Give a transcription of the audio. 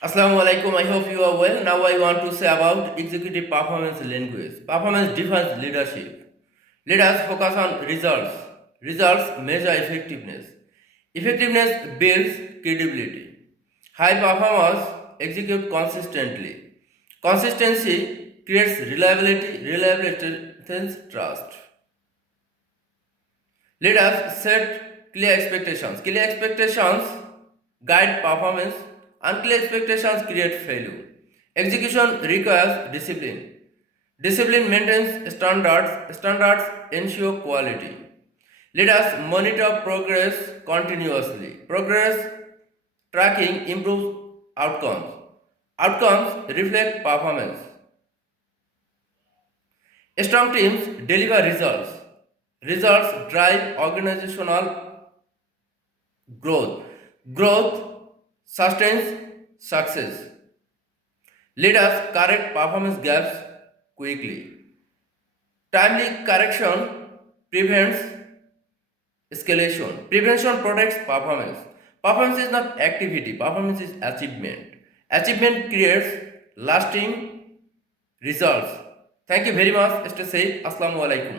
Assalamu alaikum. I hope you are well. Now I want to say about executive performance language. Performance defines leadership. Leaders focus on results. Results measure effectiveness. Effectiveness builds credibility. High performers execute consistently. Consistency creates reliability. Reliability builds trust. Leaders set clear expectations. Clear expectations guide performance. Unclear expectations create failure. Execution requires discipline. Discipline maintains standards. Standards ensure quality. Leaders monitor progress continuously. Progress tracking improves outcomes. Outcomes reflect performance. Strong teams deliver results. Results drive organizational growth. Growth sustains success. Leaders correct performance gaps quickly. Timely correction prevents escalation. Prevention protects performance. Performance is not activity, performance is achievement. Achievement creates lasting results. Thank you very much. Stay safe. Assalamu alaikum.